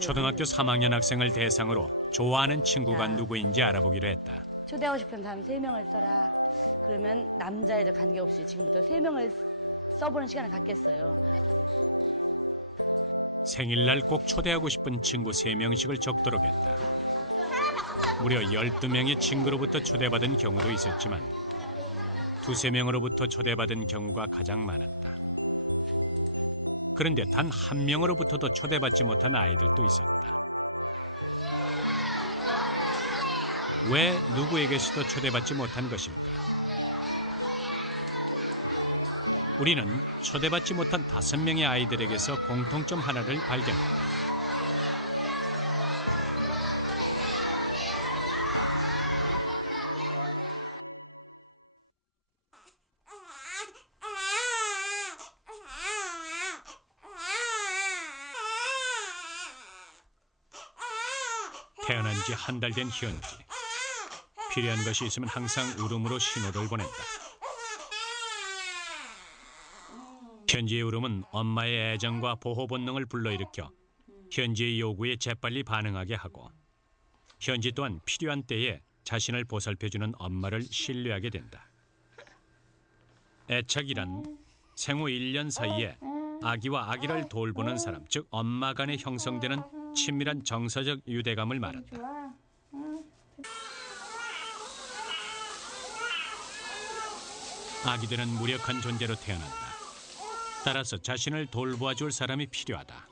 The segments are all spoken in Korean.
초등학교 3학년 학생을 대상으로 좋아하는 친구가 야. 누구인지 알아보기로 했다. 초대하고 싶은 사람 3명을 써라. 그러면 남자 여자 관계없이 지금부터 3명을 써보는 시간을 갖겠어요. 생일날 꼭 초대하고 싶은 친구 3명씩을 적도록 했다. 무려 12명의 친구로부터 초대받은 경우도 있었지만 2~3명으로부터 초대받은 경우가 가장 많았다. 그런데 단 1명으로부터도 초대받지 못한 아이들도 있었다. 왜 누구에게서도 초대받지 못한 것일까? 우리는 초대받지 못한 5명의 아이들에게서 공통점 하나를 발견했다. 태어난 지 한 달 된 현지. 필요한 것이 있으면 항상 울음으로 신호를 보낸다. 현지의 울음은 엄마의 애정과 보호 본능을 불러일으켜 현지의 요구에 재빨리 반응하게 하고 현지 또한 필요한 때에 자신을 보살펴주는 엄마를 신뢰하게 된다. 애착이란 생후 1년 사이에 아기와 아기를 돌보는 사람, 즉 엄마 간에 형성되는 친밀한 정서적 유대감을 말한다. 아기들은 무력한 존재로 태어난다. 따라서 자신을 돌보아줄 사람이 필요하다.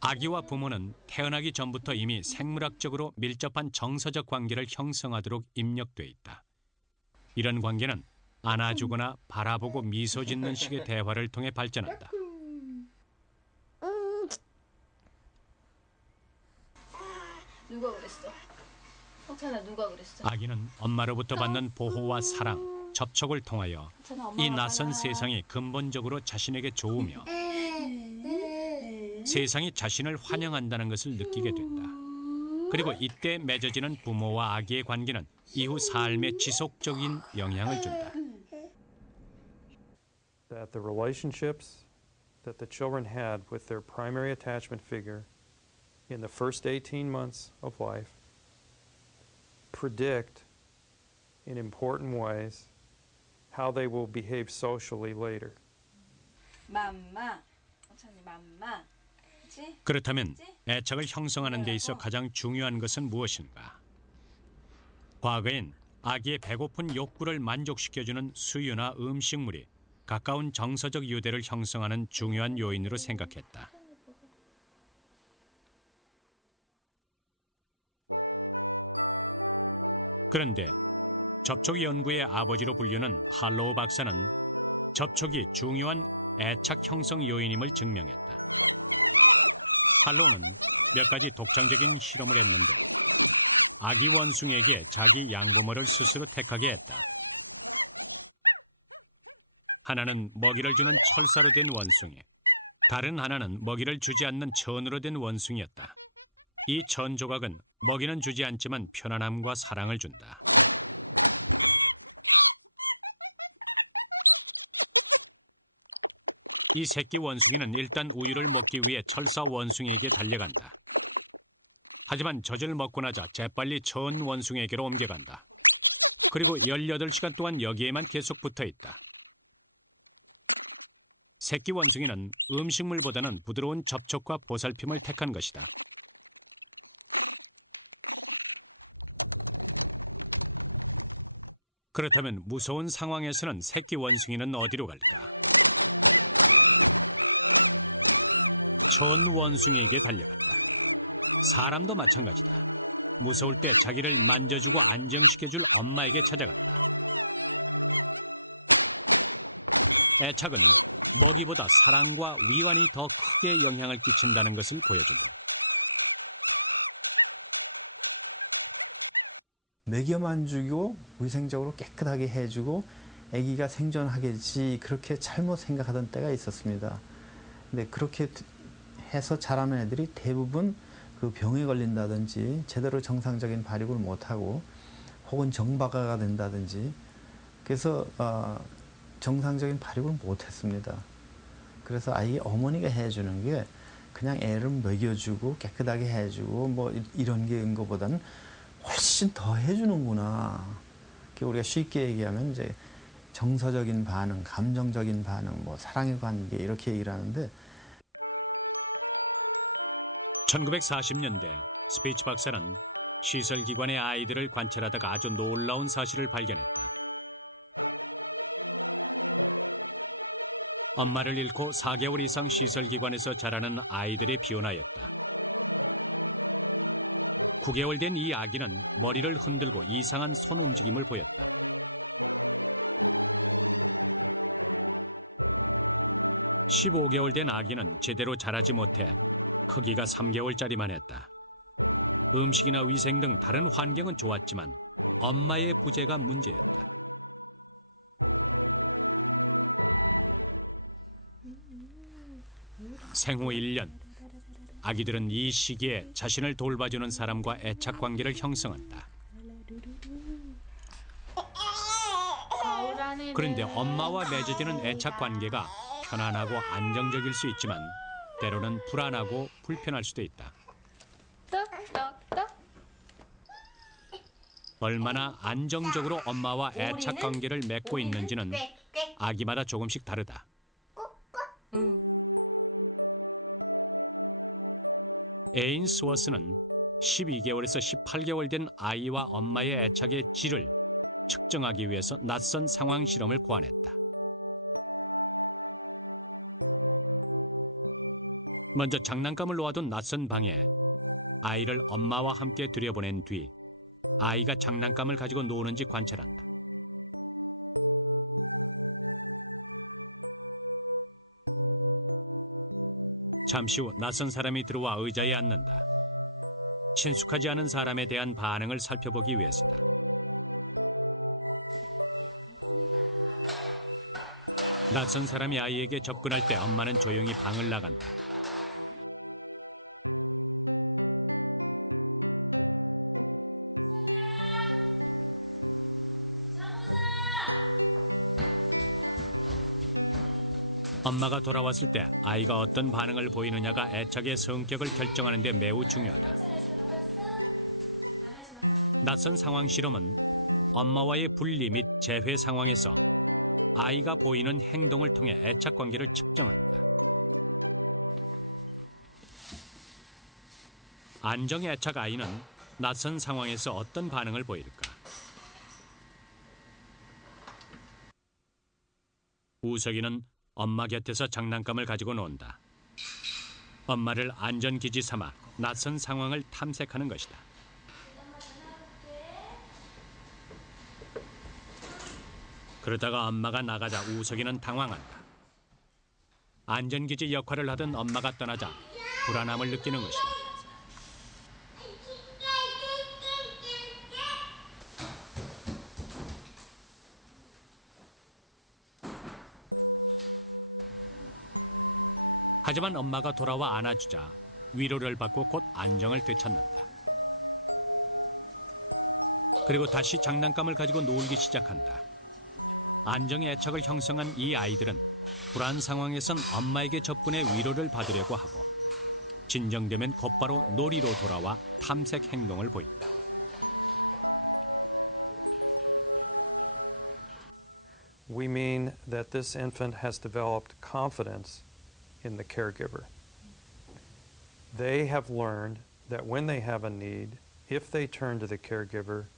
아기와 부모는 태어나기 전부터 이미 생물학적으로 밀접한 정서적 관계를 형성하도록 입력돼 있다. 이런 관계는 안아주거나 바라보고 미소 짓는 식의 대화를 통해 발전한다. 누가 그랬어? 석찬아 누가 그랬어? 아기는 엄마로부터 받는 보호와 사랑, 접촉을 통하여 이 낯선 세상이 근본적으로 자신에게 좋으며 세상이 자신을 환영한다는 것을 느끼게 된다. 그리고 이때 맺어지는 부모와 아기의 관계는 이후 삶에 지속적인 영향을 준다. That the relationships that the children had with their primary attachment figure in the first 18 months of life predict in important ways how they will behave socially later. 맘마. 석찬이 맘마. 그치? 그렇다면 애착을 형성하는 데 있어 가장 중요한 것은 무엇인가? 과거엔 아기의 배고픈 욕구를 만족시켜주는 수유나 음식물이 가까운 정서적 유대를 형성하는 중요한 요인으로 생각했다. 그런데 접촉 연구의 아버지로 불리는 할로우 박사는 접촉이 중요한 애착 형성 요인임을 증명했다. 할로우는 몇 가지 독창적인 실험을 했는데 아기 원숭이에게 자기 양부모를 스스로 택하게 했다. 하나는 먹이를 주는 철사로 된 원숭이, 다른 하나는 먹이를 주지 않는 천으로 된 원숭이였다. 이 천 조각은 먹이는 주지 않지만 편안함과 사랑을 준다. 이 새끼 원숭이는 일단 우유를 먹기 위해 철사 원숭이에게 달려간다. 하지만 젖을 먹고 나자 재빨리 천 원숭이에게로 옮겨간다. 그리고 18시간 동안 여기에만 계속 붙어 있다. 새끼 원숭이는 음식물보다는 부드러운 접촉과 보살핌을 택한 것이다. 그렇다면 무서운 상황에서는 새끼 원숭이는 어디로 갈까? 천 원숭이에게 달려갔다. 사람도 마찬가지다. 무서울 때 자기를 만져주고 안정시켜줄 엄마에게 찾아간다. 애착은 먹이보다 사랑과 위안이 더 크게 영향을 끼친다는 것을 보여준다. 먹여만 주고 위생적으로 깨끗하게 해주고 아기가 생존하겠지 그렇게 잘못 생각하던 때가 있었습니다. 근데 그렇게 해서 자라는 애들이 대부분 그 병에 걸린다든지 제대로 정상적인 발육을 못하고 혹은 정박아가 된다든지 그래서 정상적인 발육을 못했습니다. 그래서 아이 어머니가 해주는 게 그냥 애를 먹여주고 깨끗하게 해주고 뭐 이런 게인 것보다는 훨씬 더 해주는구나. 우리가 쉽게 얘기하면 이제 정서적인 반응, 감정적인 반응, 뭐 사랑의 관계 이렇게 얘기를 하는데 1940년대 스피츠 박사는 시설기관의 아이들을 관찰하다가 아주 놀라운 사실을 발견했다. 엄마를 잃고 4개월 이상 시설기관에서 자라는 아이들이 비혼하였다. 9개월 된 이 아기는 머리를 흔들고 이상한 손 움직임을 보였다. 15개월 된 아기는 제대로 자라지 못해 크기가 3개월짜리만 했다. 음식이나 위생 등 다른 환경은 좋았지만 엄마의 부재가 문제였다. 생후 1년, 아기들은 이 시기에 자신을 돌봐주는 사람과 애착 관계를 형성한다. 그런데 엄마와 맺어지는 애착 관계가 편안하고 안정적일 수 있지만 때로는 불안하고 불편할 수도 있다. 얼마나 안정적으로 엄마와 애착 관계를 맺고 있는지는 아기마다 조금씩 다르다. 에인 스워스는 12개월에서 18개월 된 아이와 엄마의 애착의 질을 측정하기 위해서 낯선 상황 실험을 고안했다. 먼저 장난감을 놓아둔 낯선 방에 아이를 엄마와 함께 들여보낸 뒤 아이가 장난감을 가지고 노는지 관찰한다. 잠시 후 낯선 사람이 들어와 의자에 앉는다. 친숙하지 않은 사람에 대한 반응을 살펴보기 위해서다. 낯선 사람이 아이에게 접근할 때 엄마는 조용히 방을 나간다. 엄마가 돌아왔을 때 아이가 어떤 반응을 보이느냐가 애착의 성격을 결정하는 데 매우 중요하다. 낯선 상황 실험은 엄마와의 분리 및 재회 상황에서 아이가 보이는 행동을 통해 애착 관계를 측정한다. 안정 애착 아이는 낯선 상황에서 어떤 반응을 보일까? 우석이는 엄마 곁에서 장난감을 가지고 논다. 엄마를 안전기지 삼아 낯선 상황을 탐색하는 것이다. 그러다가 엄마가 나가자 우석이는 당황한다. 안전기지 역할을 하던 엄마가 떠나자 불안함을 느끼는 것이다. 하지만 엄마가 돌아와 안아주자 위로를 받고 곧 안정을 되찾는다. 그리고 다시 장난감을 가지고 놀기 시작한다. 안정의 애착을 형성한 이 아이들은 불안 상황에선 엄마에게 접근해 위로를 받으려고 하고 진정되면 곧바로 놀이로 돌아와 탐색 행동을 보인다. We mean that this infant has developed confidence in the caregiver. They have learned that when they have a need, if they turn to the caregiver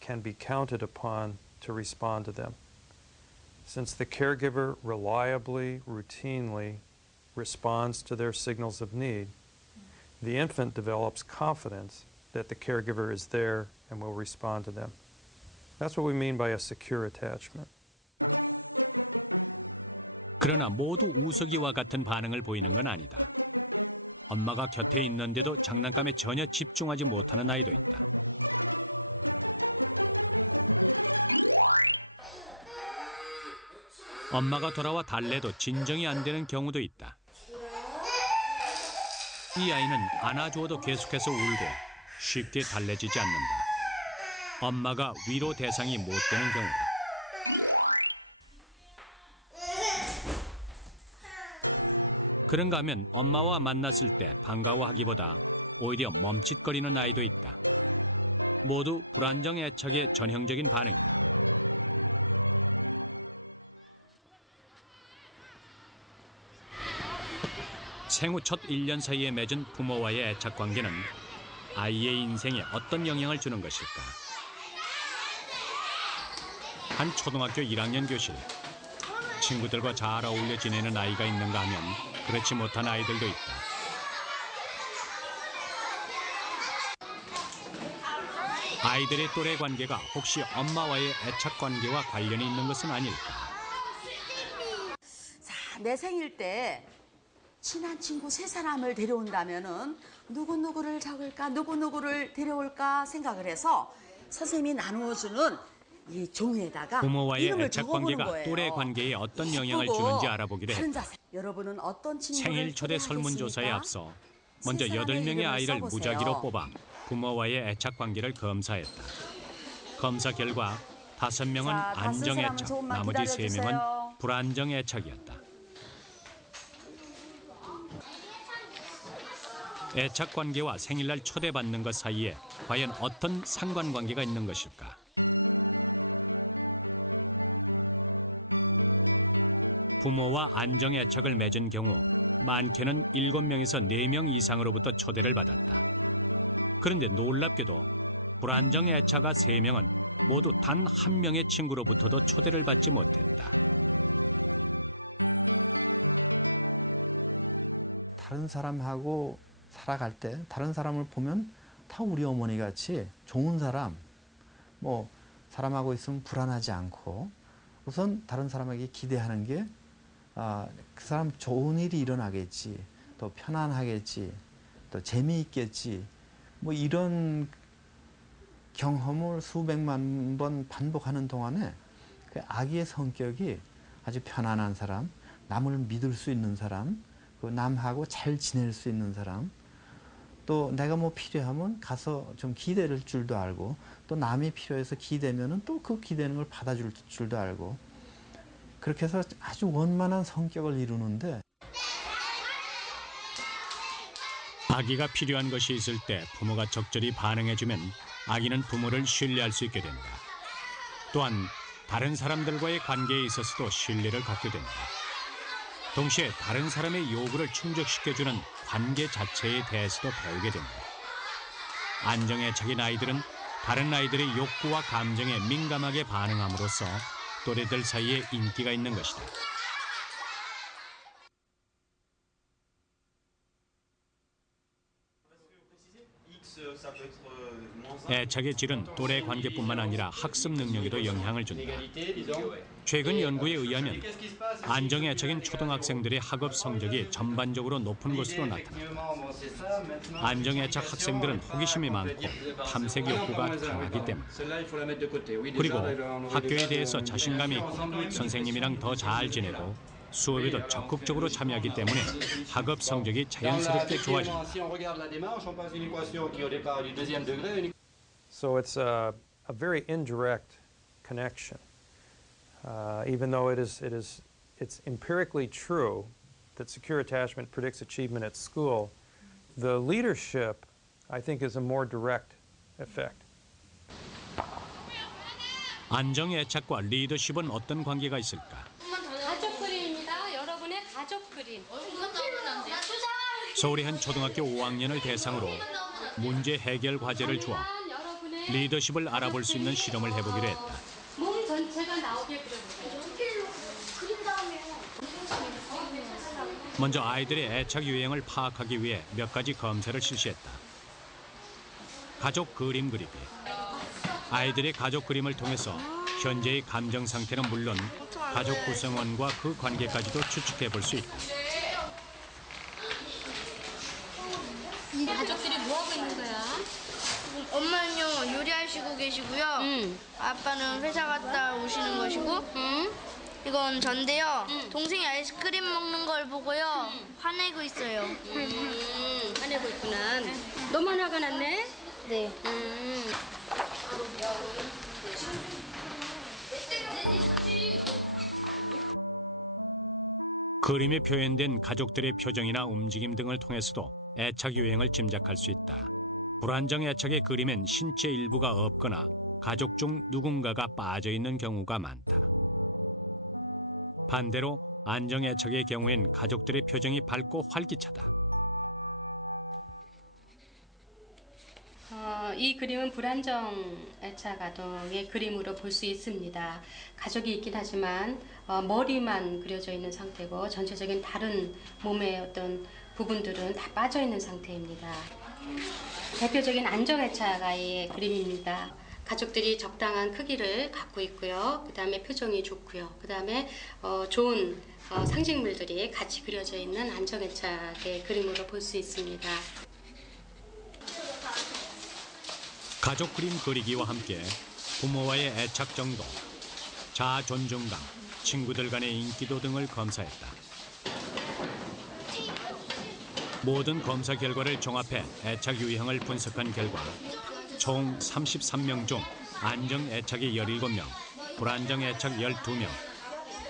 can be counted upon to respond to them. Since the caregiver reliably, routinely responds to their signals of need, the infant develops confidence that the caregiver is there and will respond to them. That's what we mean by a secure attachment. 그러나 모두 우석이와 같은 반응을 보이는 건 아니다. 엄마가 곁에 있는데도 장난감에 전혀 집중하지 못하는 아이도 있다. 엄마가 돌아와 달래도 진정이 안 되는 경우도 있다. 이 아이는 안아주어도 계속해서 울고 쉽게 달래지지 않는다. 엄마가 위로 대상이 못 되는 경우다. 그런가 하면 엄마와 만났을 때 반가워하기보다 오히려 멈칫거리는 아이도 있다. 모두 불안정 애착의 전형적인 반응이다. 생후 첫 1년 사이에 맺은 부모와의 애착 관계는 아이의 인생에 어떤 영향을 주는 것일까? 한 초등학교 1학년 교실. 친구들과 잘 어울려 지내는 아이가 있는가 하면 그렇지 못한 아이들도 있다. 아이들의 또래 관계가 혹시 엄마와의 애착 관계와 관련이 있는 것은 아닐까? 자, 내 생일 때 친한 친구 3사람을 데려온다면은 누구누구를 적을까, 누구누구를 데려올까 생각을 해서 선생님이 나누어주는 이 종이에다가 부모와의 이름을 애착 적어보는 관계가 거예요. 또래 관계에 어떤 영향을 기쁘고 주는지 알아보기로 다른 했다. 자세. 여러분은 어떤 친구를 생일 초대 설문조사에 초대하겠습니까? 앞서 먼저 3사람의 8명의 이름을 아이를 써보세요. 무작위로 뽑아 부모와의 애착 관계를 검사했다. 검사 결과 5명은 자, 다 쓴 안정 사람은 애착, 조금만 나머지 기다려주세요. 3명은 불안정 애착이었다. 애착 관계와 생일날 초대받는 것 사이에 과연 어떤 상관관계가 있는 것일까? 부모와 안정 애착을 맺은 경우 많게는 7명에서 4명 이상으로부터 초대를 받았다. 그런데 놀랍게도 불안정 애착가 3명은 모두 단 1명의 친구로부터도 초대를 받지 못했다. 다른 사람하고 살아갈 때 다른 사람을 보면 다 우리 어머니 같이 좋은 사람, 뭐 사람하고 있으면 불안하지 않고 우선 다른 사람에게 기대하는 게 그 사람 좋은 일이 일어나겠지, 또 편안하겠지, 또 재미있겠지, 뭐 이런 경험을 수백만 번 반복하는 동안에 그 아기의 성격이 아주 편안한 사람, 남을 믿을 수 있는 사람, 그 남하고 잘 지낼 수 있는 사람, 또 내가 뭐 필요하면 가서 좀 기대를 줄도 알고, 또 남이 필요해서 기대면은 또 그 기대는 걸 받아줄 줄도 알고, 그렇게 해서 아주 원만한 성격을 이루는데, 아기가 필요한 것이 있을 때 부모가 적절히 반응해주면 아기는 부모를 신뢰할 수 있게 된다. 또한 다른 사람들과의 관계에 있어서도 신뢰를 갖게 된다. 동시에 다른 사람의 요구를 충족시켜주는 관계 자체에 대해서도 배우게 된다. 안정애착인 아이들은 다른 아이들의 욕구와 감정에 민감하게 반응함으로써 또래들 사이에 인기가 있는 것이다. 애착의 질은 또래 관계뿐만 아니라 학습 능력에도 영향을 준다. 최근 연구에 의하면 안정애착인 초등학생들의 학업 성적이 전반적으로 높은 것으로 나타났다. 안정애착 학생들은 호기심이 많고 탐색 욕구가 강하기 때문. 그리고 학교에 대해서 자신감이 있고 선생님이랑 더 잘 지내고 수업에도 적극적으로 참여하기 때문에 학업 성적이 자연스럽게 좋아진다. So it's a very indirect connection. Even though it's empirically true that secure attachment predicts achievement at school, the leadership, I think, is a more direct effect. 안정애착과 리더십은 어떤 관계가 있을까? 가족 그림입니다. 여러분의 가족 그림. 서울의 한 초등학교 5학년을 대상으로 문제 해결 과제를 주어 여러분의 리더십을 알아볼 수 있는 실험을 해보기로 했다. 몸 전체가 나오게 그려보세요. 먼저 아이들의 애착 유형을 파악하기 위해 몇 가지 검사를 실시했다. 가족 그림 그리기. 아이들의 가족 그림을 통해서 현재의 감정 상태는 물론 가족 구성원과 그 관계까지도 추측해 볼 수 있다. 이 가족들이 뭐 하고 있는 거야? 엄마는요 요리하시고 계시고요. 아빠는 회사 갔다 오시는 것이고. 이건 전데요. 동생이 아이스크림 먹는 걸 보고요. 화내고 있어요. 화내고 있구나. 너만 화가 났네? 네. 그림에 표현된 가족들의 표정이나 움직임 등을 통해서도 애착 유형을 짐작할 수 있다. 불안정 애착의 그림엔 신체 일부가 없거나 가족 중 누군가가 빠져 있는 경우가 많다. 반대로 안정 애착의 경우엔 가족들의 표정이 밝고 활기차다. 이 그림은 불안정 애착 아동의 그림으로 볼 수 있습니다. 가족이 있긴 하지만 머리만 그려져 있는 상태고 전체적인 다른 몸의 어떤 부분들은 다 빠져 있는 상태입니다. 대표적인 안정 애착 아이의 그림입니다. 가족들이 적당한 크기를 갖고 있고요. 그 다음에 표정이 좋고요. 그 다음에 좋은 상징물들이 같이 그려져 있는 안정 애착의 그림으로 볼 수 있습니다. 가족 그림 그리기와 함께 부모와의 애착 정도, 자아 존중감, 친구들 간의 인기도 등을 검사했다. 모든 검사 결과를 종합해 애착 유형을 분석한 결과 총 33명 중 안정 애착이 17명, 불안정 애착 12명,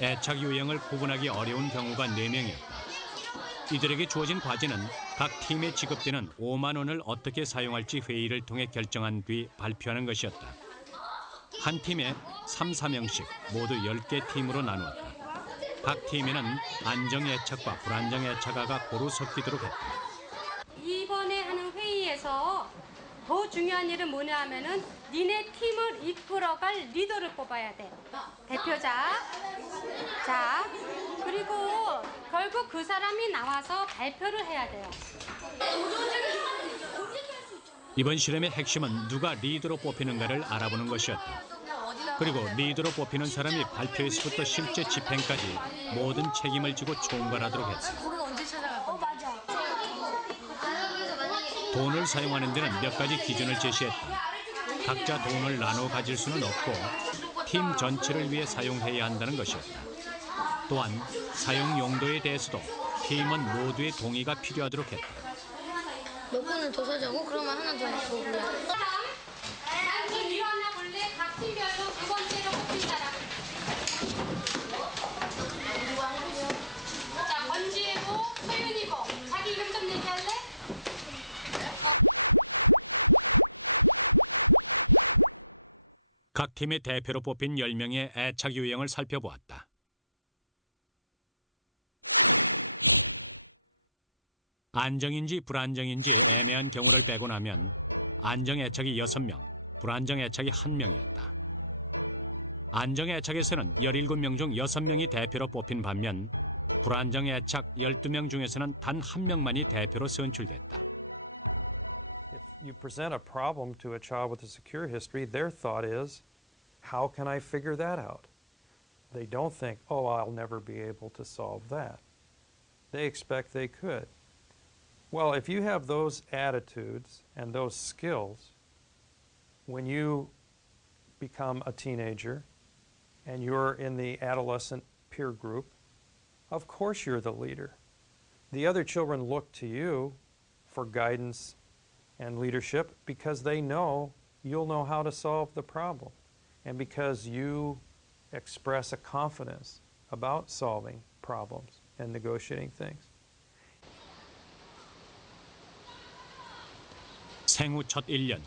애착 유형을 구분하기 어려운 경우가 4명이었다. 이들에게 주어진 과제는 각 팀에 지급되는 5만 원을 어떻게 사용할지 회의를 통해 결정한 뒤 발표하는 것이었다. 한 팀에 3, 4명씩 모두 10개 팀으로 나누었다. 각 팀에는 안정 애착과 불안정 애착아가 고루 섞이도록 했다. 이번에 하는 회의에서 더 중요한 일은 뭐냐 하면은 니네 팀을 이끌어갈 리더를 뽑아야 돼. 대표자. 자, 그리고 결국 그 사람이 나와서 발표를 해야 돼요. 이번 실험의 핵심은 누가 리더로 뽑히는가를 알아보는 것이었다. 그리고 리더로 뽑히는 사람이 발표에서부터 실제 집행까지 모든 책임을 지고 총괄하도록 했다. 돈을 사용하는 데는 몇 가지 기준을 제시했다. 각자 돈을 나눠 가질 수는 없고 팀 전체를 위해 사용해야 한다는 것이었다. 또한 사용 용도에 대해서도 팀원 모두의 동의가 필요하도록 했다. 몇 번을 더 사자고? 그러면 하나 더 볼래. 다음 일어나 볼래? 각 팀별로 두 번째로 뽑힌 사람. 자, 권지혜고, 서윤이고. 자기 이름 좀 얘기할래? 각 팀의 대표로 뽑힌 10명의 애착 유형을 살펴보았다. 안정인지 불안정인지 애매한 경우를 빼고 나면 안정 애착이 6명, 불안정 애착이 1명이었다. 안정 애착에서는 17명 중 6명이 대표로 뽑힌 반면 불안정 애착 12명 중에서는 단 1명만이 대표로 선출됐다. If you present a problem to a child with a secure history, their thought is, how can I figure that out? They don't think, oh, I'll never be able to solve that. They expect they could. Well, if you have those attitudes and those skills, when you become a teenager and you're in the adolescent peer group, of course you're the leader. The other children look to you for guidance and leadership because they know you'll know how to solve the problem and because you express a confidence about solving problems and negotiating things. 생후 첫 1년,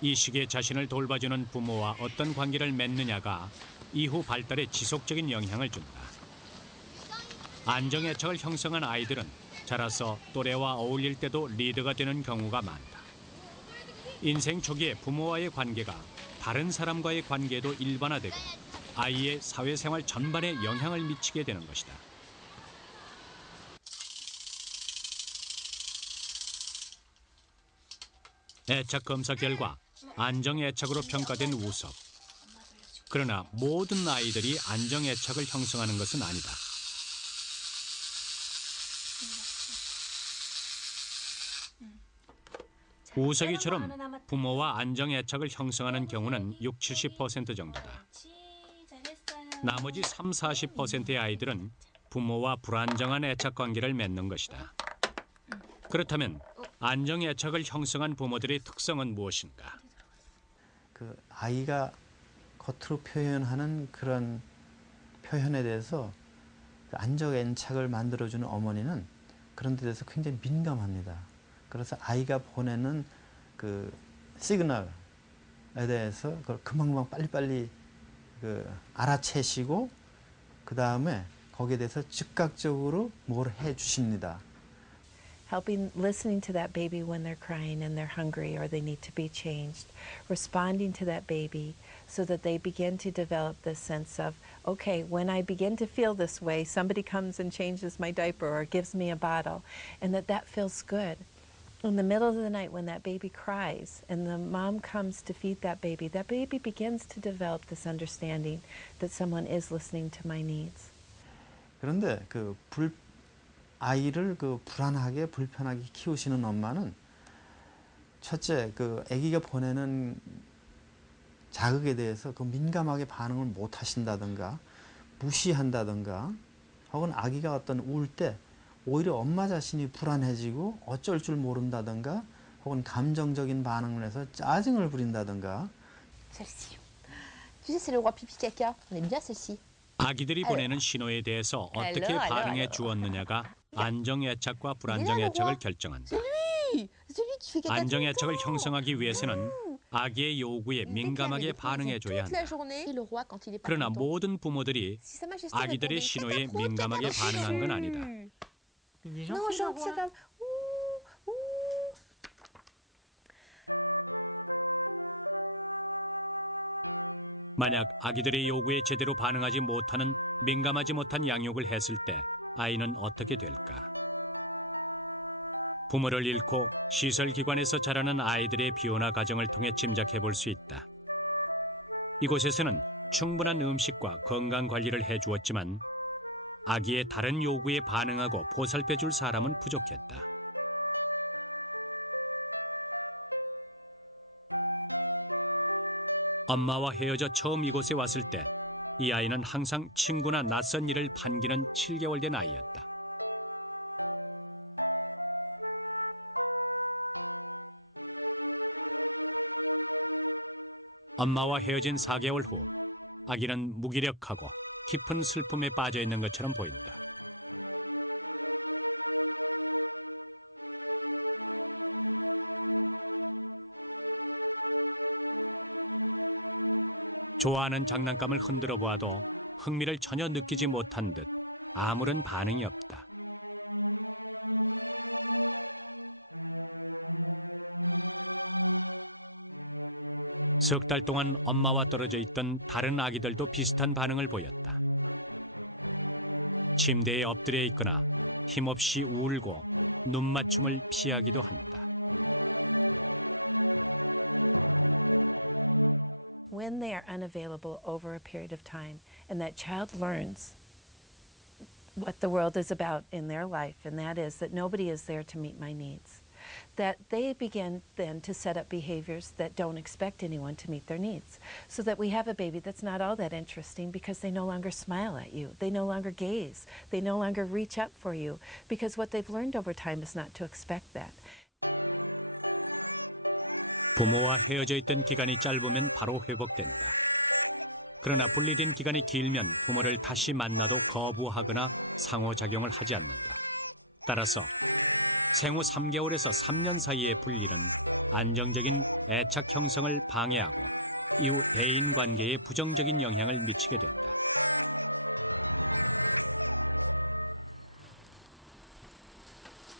이 시기에 자신을 돌봐주는 부모와 어떤 관계를 맺느냐가 이후 발달에 지속적인 영향을 준다. 안정 애착을 형성한 아이들은 자라서 또래와 어울릴 때도 리더가 되는 경우가 많다. 인생 초기에 부모와의 관계가 다른 사람과의 관계에도 일반화되고 아이의 사회생활 전반에 영향을 미치게 되는 것이다. 애착 검사 결과 안정 애착으로 평가된 우석. 그러나 모든 아이들이 안정 애착을 형성하는 것은 아니다. 우석이처럼 부모와 안정 애착을 형성하는 경우는 60-70% 정도다. 나머지 30-40%의 아이들은 부모와 불안정한 애착 관계를 맺는 것이다. 그렇다면 안정 애착을 형성한 부모들의 특성은 무엇인가? 그 아이가 겉으로 표현하는 그런 표현에 대해서 그 안정 애착을 만들어주는 어머니는 그런 데 대해서 굉장히 민감합니다. 그래서 아이가 보내는 그 시그널에 대해서 그걸 금방금방 빨리빨리 그 알아채시고 그 다음에 거기에 대해서 즉각적으로 뭘 해주십니다. Helping, listening to that baby when they're crying and they're hungry or they need to be changed, responding to that baby so that they begin to develop this sense of, okay, when I begin to feel this way, somebody comes and changes my diaper or gives me a bottle, and that feels good. In the middle of the night when that baby cries and the mom comes to feed that baby begins to develop this understanding that someone is listening to my needs. 그런데 그 아이를 그 불안하게 불편하게 키우시는 엄마는 첫째 그 아기가 보내는 자극에 대해서 그 민감하게 반응을 못 하신다든가 무시한다든가 혹은 아기가 어떤 울 때 오히려 엄마 자신이 불안해지고 어쩔 줄 모른다든가 혹은 감정적인 반응을 해서 짜증을 부린다든가. Celle-ci. Tu sais, c'est le roi pipi caca. On aime bien celle-ci. 아기들이 보내는 신호에 대해서 어떻게 반응해 주었느냐가 안정 애착과 불안정 애착을 결정한다. 안정 애착을 형성하기 위해서는 아기의 요구에 민감하게 반응해 줘야 한다. 그러나 모든 부모들이 아기들의 신호에 민감하게 반응한 건 아니다. 만약 아기들의 요구에 제대로 반응하지 못하는 민감하지 못한 양육을 했을 때 아이는 어떻게 될까? 부모를 잃고 시설기관에서 자라는 아이들의 비혼화 과정을 통해 짐작해 볼 수 있다. 이곳에서는 충분한 음식과 건강관리를 해주었지만 아기의 다른 요구에 반응하고 보살펴줄 사람은 부족했다. 엄마와 헤어져 처음 이곳에 왔을 때 이 아이는 항상 친구나 낯선 일을 반기는 7개월 된 아이였다. 엄마와 헤어진 4개월 후 아기는 무기력하고 깊은 슬픔에 빠져 있는 것처럼 보인다. 좋아하는 장난감을 흔들어 보아도 흥미를 전혀 느끼지 못한 듯 아무런 반응이 없다. 석 달 동안 엄마와 떨어져 있던 다른 아기들도 비슷한 반응을 보였다. 침대에 엎드려 있거나 힘없이 울고 눈맞춤을 피하기도 한다. When they are unavailable over a period of time and that child learns what the world is about in their life, and that is that nobody is there to meet my needs, that they begin then to set up behaviors that don't expect anyone to meet their needs. So that we have a baby that's not all that interesting because they no longer smile at you, they no longer gaze, they no longer reach up for you, because what they've learned over time is not to expect that. 부모와 헤어져 있던 기간이 짧으면 바로 회복된다. 그러나 분리된 기간이 길면 부모를 다시 만나도 거부하거나 상호작용을 하지 않는다. 따라서 생후 3개월에서 3년 사이의 분리는 안정적인 애착 형성을 방해하고 이후 대인관계에 부정적인 영향을 미치게 된다.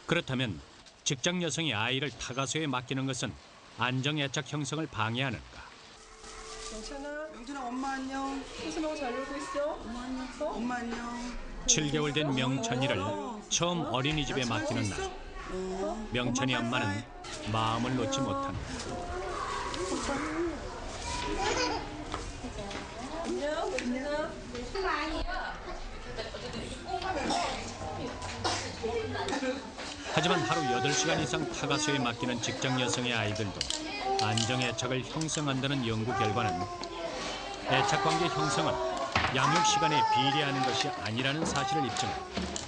그렇다면 직장 여성이 아이를 타가소에 맡기는 것은 안정 애착 형성을 방해하는가? 명준아 엄마 안녕. 호수마고 잘 놀고 있어? 엄마 안녕. 엄마 안녕. 7개월 된 명천이를 처음 어린이집에 맡기는 날, 명천이 엄마는 마음을 놓지 못한다. 하지만 하루 8시간 이상 타가소에 맡기는 직장 여성의 아이들도 안정 애착을 형성한다는 연구 결과는 애착관계 형성은 양육 시간에 비례하는 것이 아니라는 사실을 입증한다.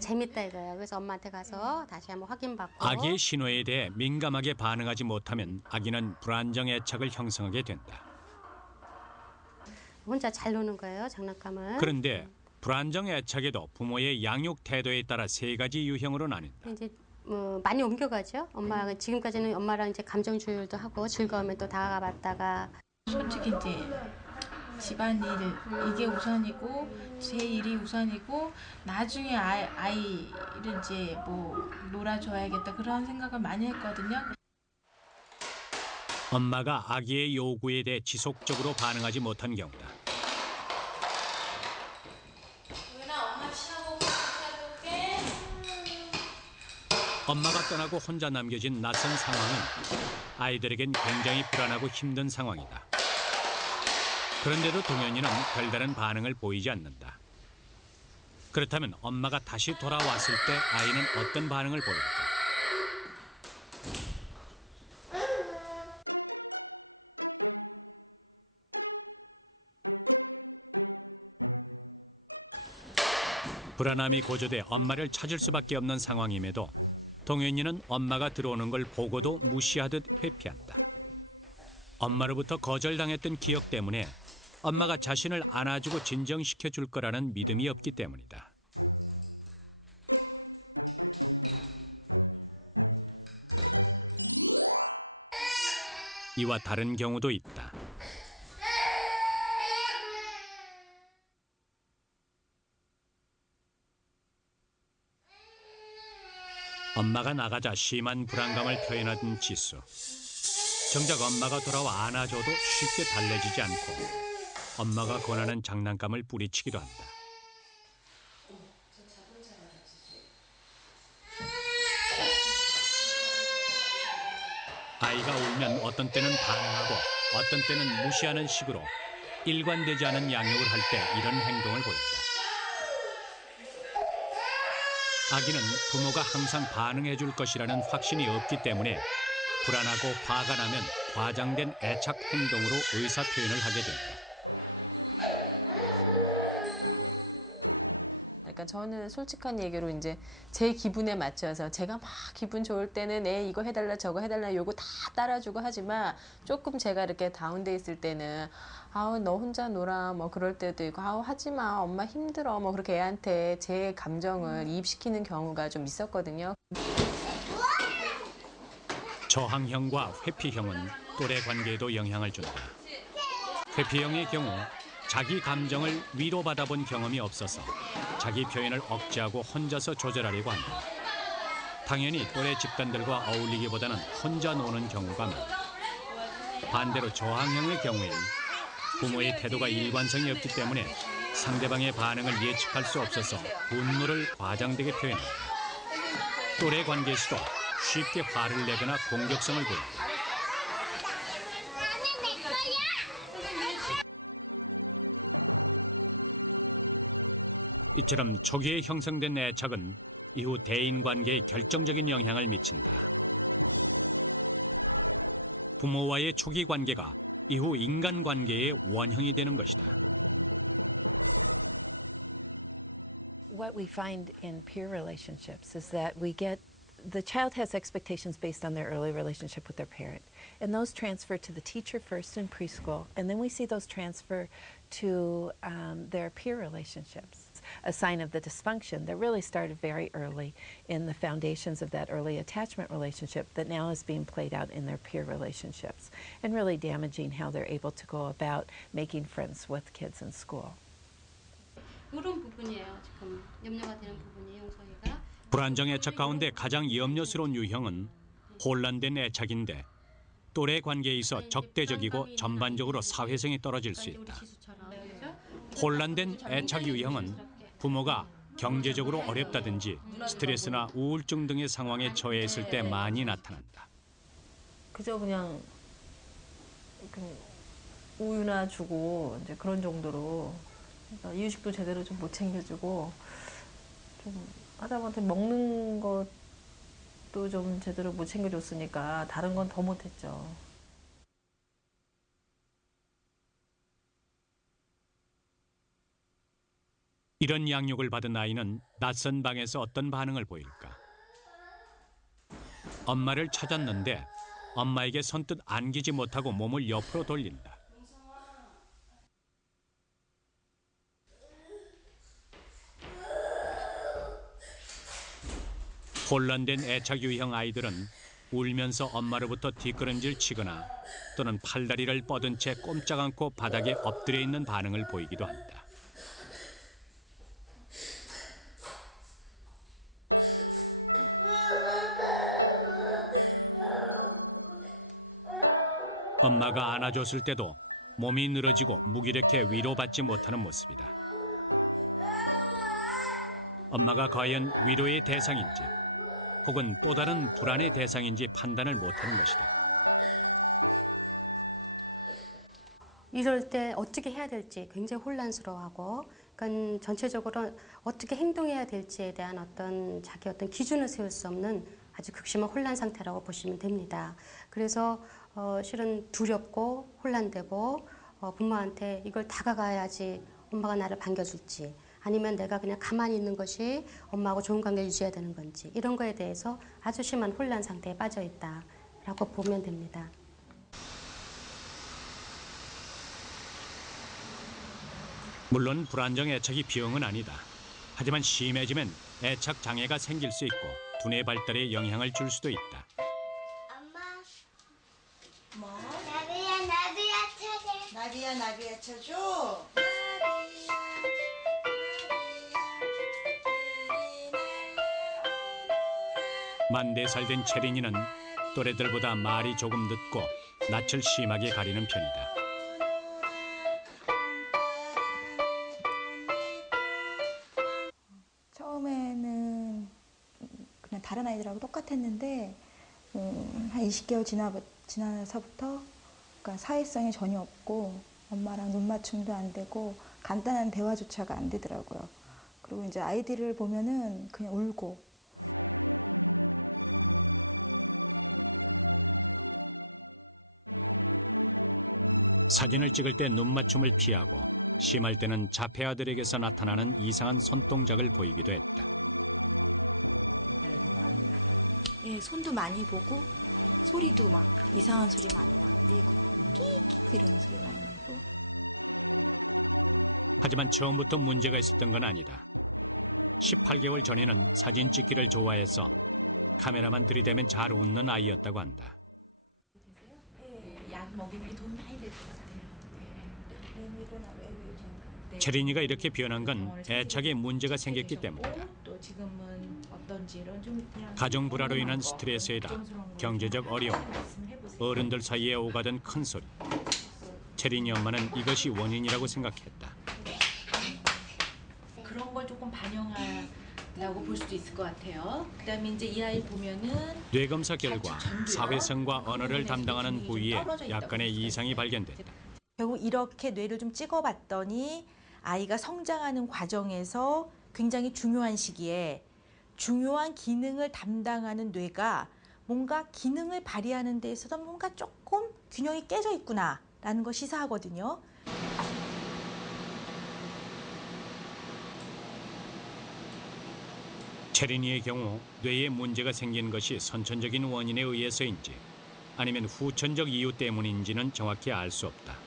재밌다 이거예요. 그래서 엄마한테 가서 다시 한번 확인받고. 아기의 신호에 대해 민감하게 반응하지 못하면 아기는 불안정 애착을 형성하게 된다. 혼자 잘 노는 거예요, 장난감을. 그런데 불안정 애착에도 부모의 양육 태도에 따라 세 가지 유형으로 나뉜다. 이제 많이 옮겨가죠. 엄마가 지금까지는 엄마랑 이제 감정 조율도 하고 즐거우면 또 다가갔다가. 솔직히 이제 집안일 이게 우선이고 제 일이 우선이고 나중에 아이를 이제 뭐 놀아줘야겠다 그런 생각을 많이 했거든요. 엄마가 아기의 요구에 대해 지속적으로 반응하지 못한 경우다. 엄마가 떠나고 혼자 남겨진 낯선 상황은 아이들에겐 굉장히 불안하고 힘든 상황이다. 그런데도 동현이는 별다른 반응을 보이지 않는다. 그렇다면 엄마가 다시 돌아왔을 때 아이는 어떤 반응을 보일까? 불안함이 고조돼 엄마를 찾을 수밖에 없는 상황임에도 동현이는 엄마가 들어오는 걸 보고도 무시하듯 회피한다. 엄마로부터 거절당했던 기억 때문에 엄마가 자신을 안아주고 진정시켜 줄 거라는 믿음이 없기 때문이다. 이와 다른 경우도 있다. 엄마가 나가자 심한 불안감을 표현하던 지수. 정작 엄마가 돌아와 안아줘도 쉽게 달래지지 않고 엄마가 권하는 장난감을 뿌리치기도 한다. 아이가 울면 어떤 때는 반응하고 어떤 때는 무시하는 식으로 일관되지 않은 양육을 할 때 이런 행동을 보인다. 아기는 부모가 항상 반응해 줄 것이라는 확신이 없기 때문에 불안하고 화가 나면 과장된 애착 행동으로 의사표현을 하게 된다. 그러니까 저는 솔직한 얘기로 이제 제 기분에 맞춰서 제가 막 기분 좋을 때는 애 이거 해달라 저거 해달라 요거 다 따라주고 하지만 조금 제가 이렇게 다운돼 있을 때는 아우 너 혼자 놀아 뭐 그럴 때도 있고 아우 하지마 엄마 힘들어 뭐 그렇게 애한테 제 감정을 이입시키는 경우가 좀 있었거든요. 저항형과 회피형은 또래 관계에도 영향을 준다. 회피형의 경우 자기 감정을 위로받아 본 경험이 없어서 자기 표현을 억제하고 혼자서 조절하려고 한다. 당연히 또래 집단들과 어울리기보다는 혼자 노는 경우가 많다. 반대로 저항형의 경우엔 부모의 태도가 일관성이 없기 때문에 상대방의 반응을 예측할 수 없어서 분노를 과장되게 표현한다. 또래 관계에서도 쉽게 화를 내거나 공격성을 보인다. 이처럼 초기에 형성된 애착은 이후 대인관계에 결정적인 영향을 미친다. 부모와의 초기 관계가 이후 인간관계의 원형이 되는 것이다. What we find in peer relationships is that the child has expectations based on their early relationship with their parent. And those transfer to the teacher first in preschool, and then we see those transfer to their peer relationships. A sign of the dysfunction that really started very early in the foundations of that early attachment relationship that now is being played out in their peer relationships and really damaging how they're able to go about making friends with kids in school. 이런 부분이에요. 지금 염려가 되는 부분이에요, 용서이가. 불안정 애착 가운데 가장 염려스러운 유형은 혼란된 애착인데 또래 관계에 있어 적대적이고 전반적으로 사회성이 떨어질 수 있다. 혼란된 애착 유형은 부모가 경제적으로 어렵다든지 스트레스나 우울증 등의 상황에 처해 있을 때 많이 나타난다. 그저 그냥 우유나 주고 이제 그런 정도로 이유식도 제대로 좀 못 챙겨주고 좀 하다못해 먹는 것도 좀 제대로 못 챙겨줬으니까 다른 건 더 못했죠. 이런 양육을 받은 아이는 낯선 방에서 어떤 반응을 보일까? 엄마를 찾았는데 엄마에게 선뜻 안기지 못하고 몸을 옆으로 돌린다. 혼란된 애착 유형 아이들은 울면서 엄마로부터 뒷걸음질 치거나 또는 팔다리를 뻗은 채 꼼짝 않고 바닥에 엎드려 있는 반응을 보이기도 한다. 엄마가 안아줬을 때도 몸이 늘어지고 무기력해 위로받지 못하는 모습이다. 엄마가 과연 위로의 대상인지 혹은 또 다른 불안의 대상인지 판단을 못하는 것이다. 이럴 때 어떻게 해야 될지 굉장히 혼란스러워하고, 그러니까 전체적으로 어떻게 행동해야 될지에 대한 자기 기준을 세울 수 없는 아주 극심한 혼란 상태라고 보시면 됩니다. 그래서 실은 두렵고 혼란되고 부모한테 이걸 다가가야지 엄마가 나를 반겨줄지, 아니면 내가 그냥 가만히 있는 것이 엄마하고 좋은 관계 유지해야 되는 건지, 이런 거에 대해서 아주 심한 혼란 상태에 빠져 있다라고 보면 됩니다. 물론 불안정 애착이 병은 아니다. 하지만 심해지면 애착 장애가 생길 수 있고 두뇌 발달에 영향을 줄 수도 있다. 뭐? 나비야 나비야 쳐줘. 만 4살 된 채린이는 또래들보다 말이 조금 늦고 낯을 심하게 가리는 편이다. 처음에는 그냥 다른 아이들하고 똑같았는데 한 20개월 지나서부터 그러니까 사회성이 전혀 없고 엄마랑 눈 맞춤도 안 되고 간단한 대화조차가 안 되더라고요. 그리고 이제 아이들을 보면은 그냥 울고. 사진을 찍을 때 눈 맞춤을 피하고 심할 때는 자폐아들에게서 나타나는 이상한 손동작을 보이기도 했다. 예, 손도 많이 보고 소리도 막 이상한 소리 많이 내고 끽끽 이런 소리 많이 내고. 하지만 처음부터 문제가 있었던 건 아니다. 18개월 전에는 사진 찍기를 좋아해서 카메라만 들이대면 잘 웃는 아이였다고 한다. 약 먹이는 게 도움이 많이 될 것 같아요. 채린이가 이렇게 변한 건 애착에 문제가 생겼기 때문이다. 또 지금은 어떤지 이런 좀 그냥 가정 불화로 인한 스트레스에다 경제적 어려움, 어른들 사이에 오가던 큰 소리. 채린이 엄마는 이것이 원인이라고 생각했다. 그런 걸 조금 반영하려고 볼 수도 있을 것 같아요. 그다음에 이제 이 아이 보면은 뇌검사 결과 사회성과 언어를 담당하는 부위에 약간의 이상이 발견됐다. 결국 이렇게 뇌를 좀 찍어봤더니 아이가 성장하는 과정에서 굉장히 중요한 시기에 중요한 기능을 담당하는 뇌가 뭔가 기능을 발휘하는 데 있어서 뭔가 조금 균형이 깨져 있구나라는 걸 시사하거든요. 채린이의 경우 뇌에 문제가 생긴 것이 선천적인 원인에 의해서인지 아니면 후천적 이유 때문인지는 정확히 알 수 없다.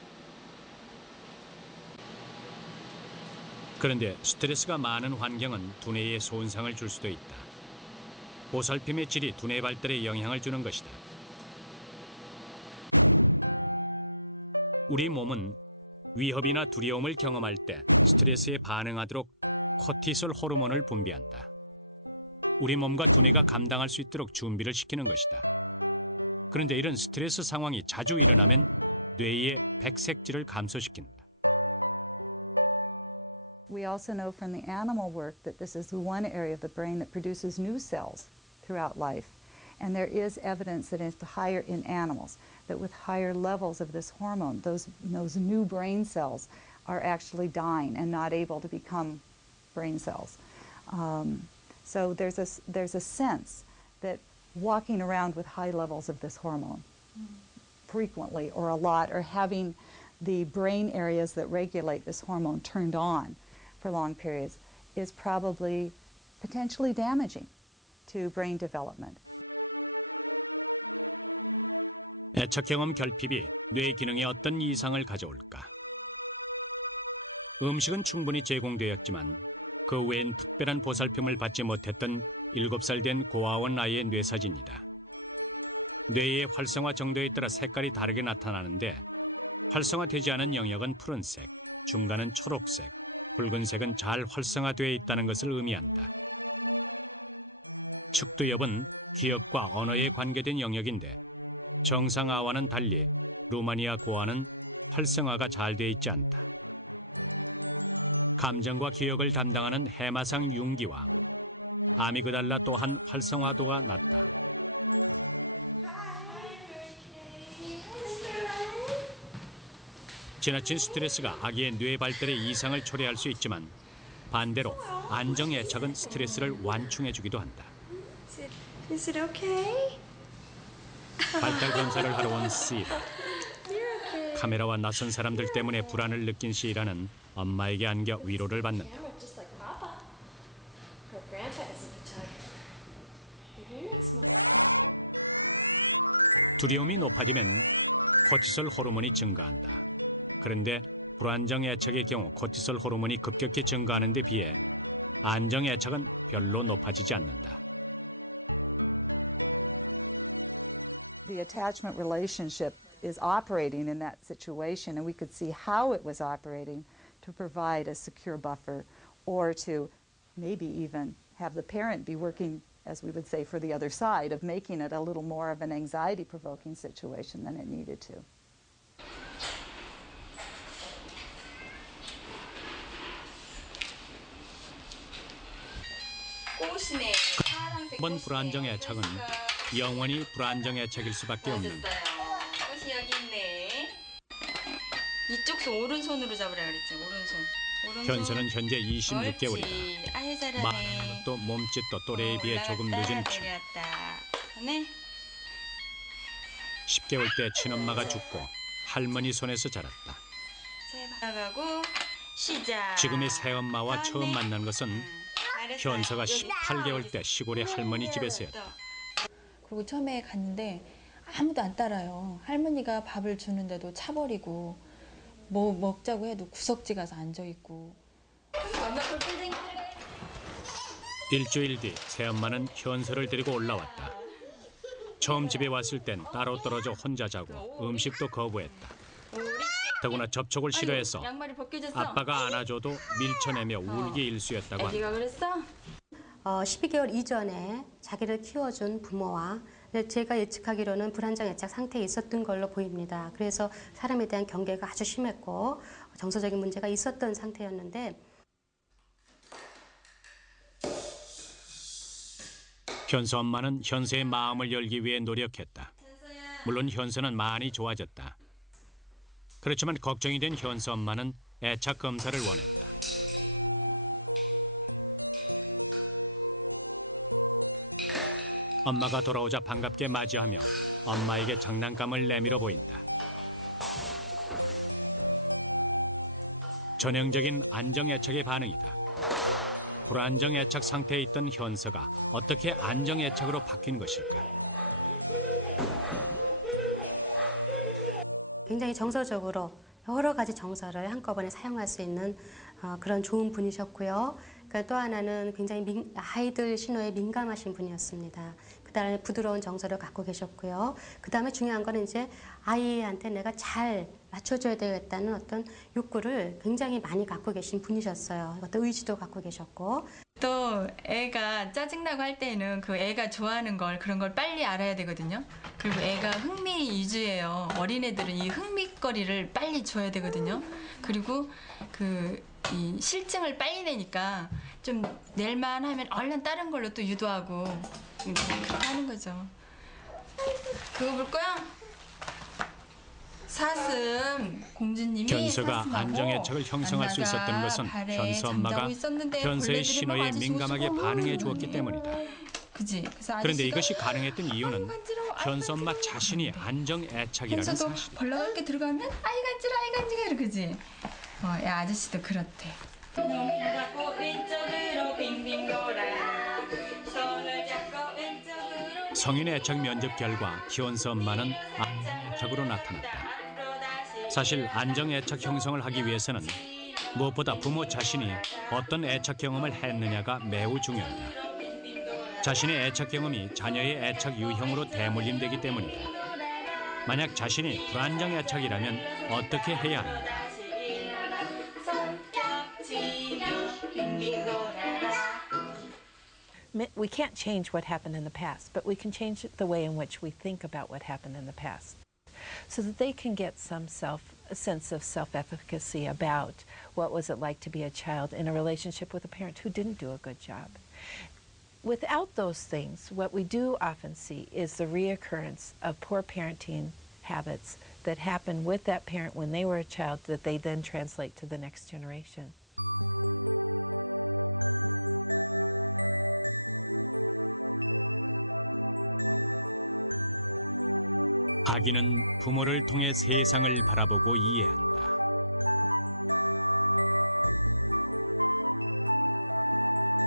그런데 스트레스가 많은 환경은 두뇌에 손상을 줄 수도 있다. 보살핌의 질이 두뇌 발달에 영향을 주는 것이다. 우리 몸은 위협이나 두려움을 경험할 때 스트레스에 반응하도록 코티솔 호르몬을 분비한다. 우리 몸과 두뇌가 감당할 수 있도록 준비를 시키는 것이다. 그런데 이런 스트레스 상황이 자주 일어나면 뇌의 백색질을 감소시킨다. We also know from the animal work that this is the one area of the brain that produces new cells throughout life. And there is evidence that it's higher in animals, that with higher levels of this hormone, those new brain cells are actually dying and not able to become brain cells. So there's a sense that walking around with high levels of this hormone frequently or a lot, or having the brain areas that regulate this hormone turned on for long periods is probably potentially damaging to brain development. 애착 경험 결핍이 뇌 기능에 어떤 이상을 가져올까? 음식은 충분히 제공되었지만 그 외엔 특별한 보살핌을 받지 못했던 7살 된 고아원 아이의 뇌사진이다. 뇌의 활성화 정도에 따라 색깔이 다르게 나타나는데 활성화되지 않은 영역은 푸른색, 중간은 초록색, 붉은색은 잘 활성화되어 있다는 것을 의미한다. 측두엽은 기억과 언어에 관계된 영역인데 정상 아와는 달리 루마니아 고아는 활성화가 잘 되어 있지 않다. 감정과 기억을 담당하는 해마상 융기와 아미그달라 또한 활성화도가 낮다. 지나친 스트레스가 아기의 뇌 발달에 이상을 초래할 수 있지만 반대로 안정 애착은 스트레스를 완충해주기도 한다. Is it okay? 발달 검사를 하러 온 시라. 카메라와 낯선 사람들 때문에 불안을 느낀 시라는 엄마에게 안겨 위로를 받는다. 두려움이 높아지면 코티솔 호르몬이 증가한다. 그런데 불안정 애착의 경우 코티솔 호르몬이 급격히 증가하는 데 비해 안정 애착은 별로 높아지지 않는다. The attachment relationship is operating in that situation, and we could see how it was operating to provide a secure buffer or to maybe even have the parent be working, as we would say, for the other side, of making it a little more of an anxiety-provoking situation than it needed to. 꽃이네. 파란색 이번 불안정 애착은 영원히 불안정 애착일 수밖에 없는다. 꽃이 여기 있네. 이쪽 손 오른손으로 잡으라 그랬지. 오른손. 현서는 현재 26개월이다. 아유 잘하네. 말하는 것도 몸짓도 또래에 비해 조금 늦은 편. 네. 10개월 때 친엄마가 죽고 할머니 손에서 자랐다. 나가고 시작. 지금의 새엄마와 처음 만난 것은 현서가 18개월 때 시골의 할머니 집에서였다. 그리고 처음에 갔는데 아무도 안 따라요. 할머니가 밥을 주는데도 차버리고 뭐 먹자고 해도 구석지 가서 앉아있고. 일주일 뒤 새엄마는 현서를 데리고 올라왔다. 처음 집에 왔을 땐 따로 떨어져 혼자 자고 음식도 거부했다. 더구나 접촉을 싫어해서 아빠가 안아줘도 밀쳐내며 울기 일쑤였다고 한다. 애기가 그랬어? 12개월 이전에 자기를 키워준 부모와 제가 예측하기로는 불안정 애착 상태에 있었던 걸로 보입니다. 그래서 사람에 대한 경계가 아주 심했고 정서적인 문제가 있었던 상태였는데 현서 엄마는 현서의 마음을 열기 위해 노력했다. 물론 현서는 많이 좋아졌다. 그렇지만 걱정이 된 현서 엄마는 애착 검사를 원했다. 엄마가 돌아오자 반갑게 맞이하며 엄마에게 장난감을 내밀어 보인다. 전형적인 안정 애착의 반응이다. 불안정 애착 상태에 있던 현서가 어떻게 안정 애착으로 바뀐 것일까? 굉장히 정서적으로 여러 가지 정서를 한꺼번에 사용할 수 있는 그런 좋은 분이셨고요. 그러니까 또 하나는 굉장히 아이들 신호에 민감하신 분이었습니다. 그다음에 부드러운 정서를 갖고 계셨고요. 그다음에 중요한 거는 이제 아이한테 내가 잘 맞춰줘야 되겠다는 어떤 욕구를 굉장히 많이 갖고 계신 분이셨어요. 어떤 의지도 갖고 계셨고. 또 애가 짜증나고 할 때는 그 애가 좋아하는 걸 그런 걸 빨리 알아야 되거든요. 그리고 애가 흥미 위주예요. 어린애들은 이 흥미거리를 빨리 줘야 되거든요. 그리고 이 실증을 빨리 내니까 좀 낼만 하면 얼른 다른 걸로 또 유도하고 그렇게 하는 거죠. 그거 볼 거야? 사슴 공주님이 현서가 안정 애착을 형성할 수 있었던 것은 현서 엄마가 현서의 신호에 민감하게 반응해 주었기 때문이다. 그런데 이것이 가능했던 이유는 현서 엄마 자신이 안정 애착이라는 현서도 사실. 벌렁하게 들어가면 아이 간지러 아이 간지러 그러지. 야 아저씨도 그렇대. 왼쪽으로 성인 애착 면접 결과 희원서 엄마는 애착으로 나타났다. 사실 안정 애착 형성을 하기 위해서는 무엇보다 부모 자신이 어떤 애착 경험을 했느냐가 매우 중요하다. 자신의 애착 경험이 자녀의 애착 유형으로 대물림되기 때문이다. 만약 자신이 불안정 애착이라면 어떻게 해야 하는가? We can't change what happened in the past, but we can change the way in which we think about what happened in the past, so that they can get a sense of self-efficacy about what was it like to be a child in a relationship with a parent who didn't do a good job. Without those things, what we do often see is the reoccurrence of poor parenting habits that happen with that parent when they were a child that they then translate to the next generation. 아기는 부모를 통해 세상을 바라보고 이해한다.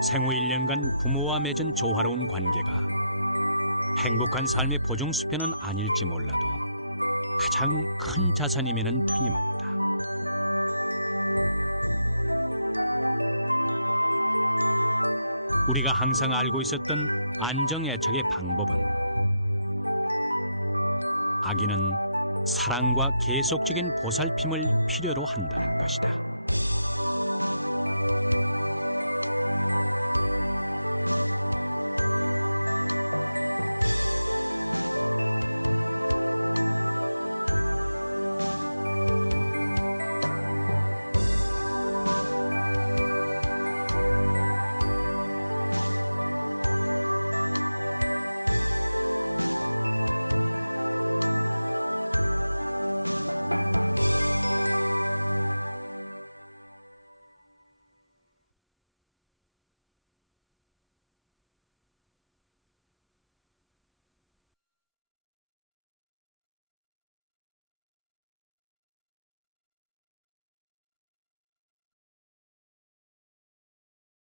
생후 1년간 부모와 맺은 조화로운 관계가 행복한 삶의 보증수표는 아닐지 몰라도 가장 큰 자산임에는 틀림없다. 우리가 항상 알고 있었던 안정애착의 방법은 아기는 사랑과 계속적인 보살핌을 필요로 한다는 것이다.